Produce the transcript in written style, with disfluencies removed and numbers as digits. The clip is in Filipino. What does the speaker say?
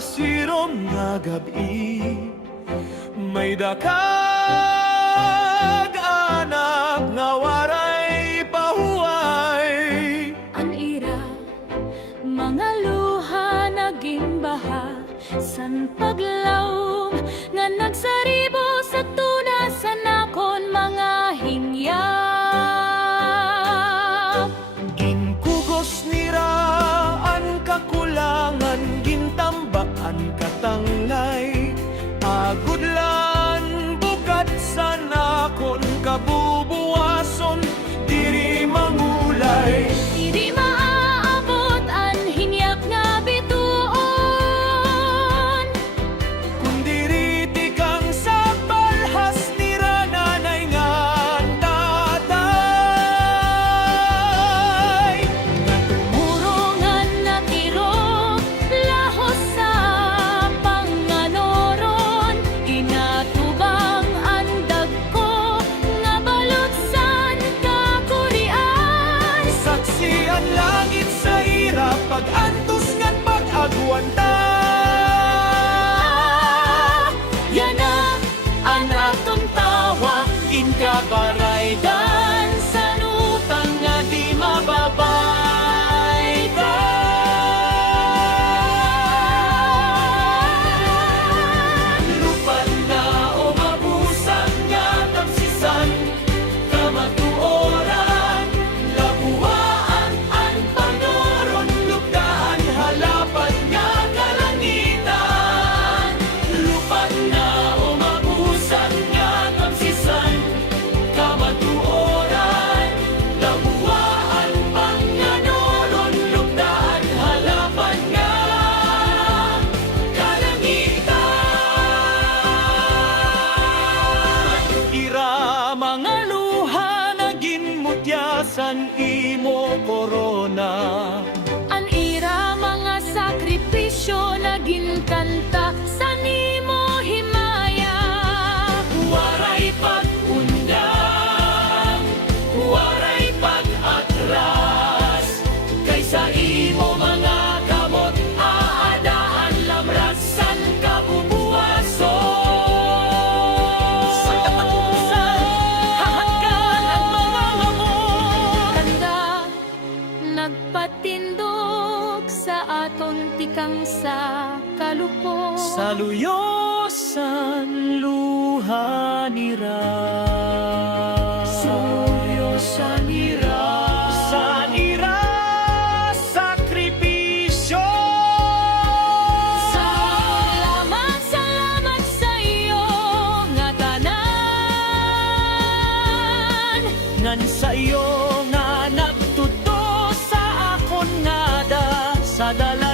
sirom nga gabi, may dakag anak nga waray pahuway. An ira, mga luha naging baha, san paglaw nga nagsaribo sa tuna sa nakon mga hingyap. Ginkugos nira ang kakulangan, gintambaan katanglay, agudlan bukat sa nakon kabubuwason, diri mangulay. Dili maaabot an hingyap nga bituon, Kung diri tikang sa balhas nira nanay nga tatay. Murongan na tirok, lahos sa panganoron, inatubang andag ko, nga balutsan kakurian. Saksi ang langit sa hirap, pag-antos ngan pag-agwanta. Yan na ang atong tawa, Inkabaraydan sa nutang nga di mababaydan. Lupan na o mabusan nga tamsisan, kamatuoran, labuaan ang panoron, lugdaan halapan nga kalangitan. Lupan na o mabusan nga tamsisan, kamatuoran, labuaan panganoron, lugdaan halapan nga kalangitan. Ira mga luha naging mutyasan imo korona. an ira mga sakripisyo naging kanta sa nimo himaya. Waray pag-undang, waray pag-atras, kaysa imo mga kamot, aadaan lamrasan kabubuwason. Sa katapusan, hahanggan ang mga ngamot. Tanda, nagpatindog sa aton tikang sa kalupong. Sa luyosan luha nira, Suyosan ira, sa nira sakripisyo. salamat, salamat sa iyo nga tanan. Ngan sa iyo nga nagtuto sa akon nga da sa dala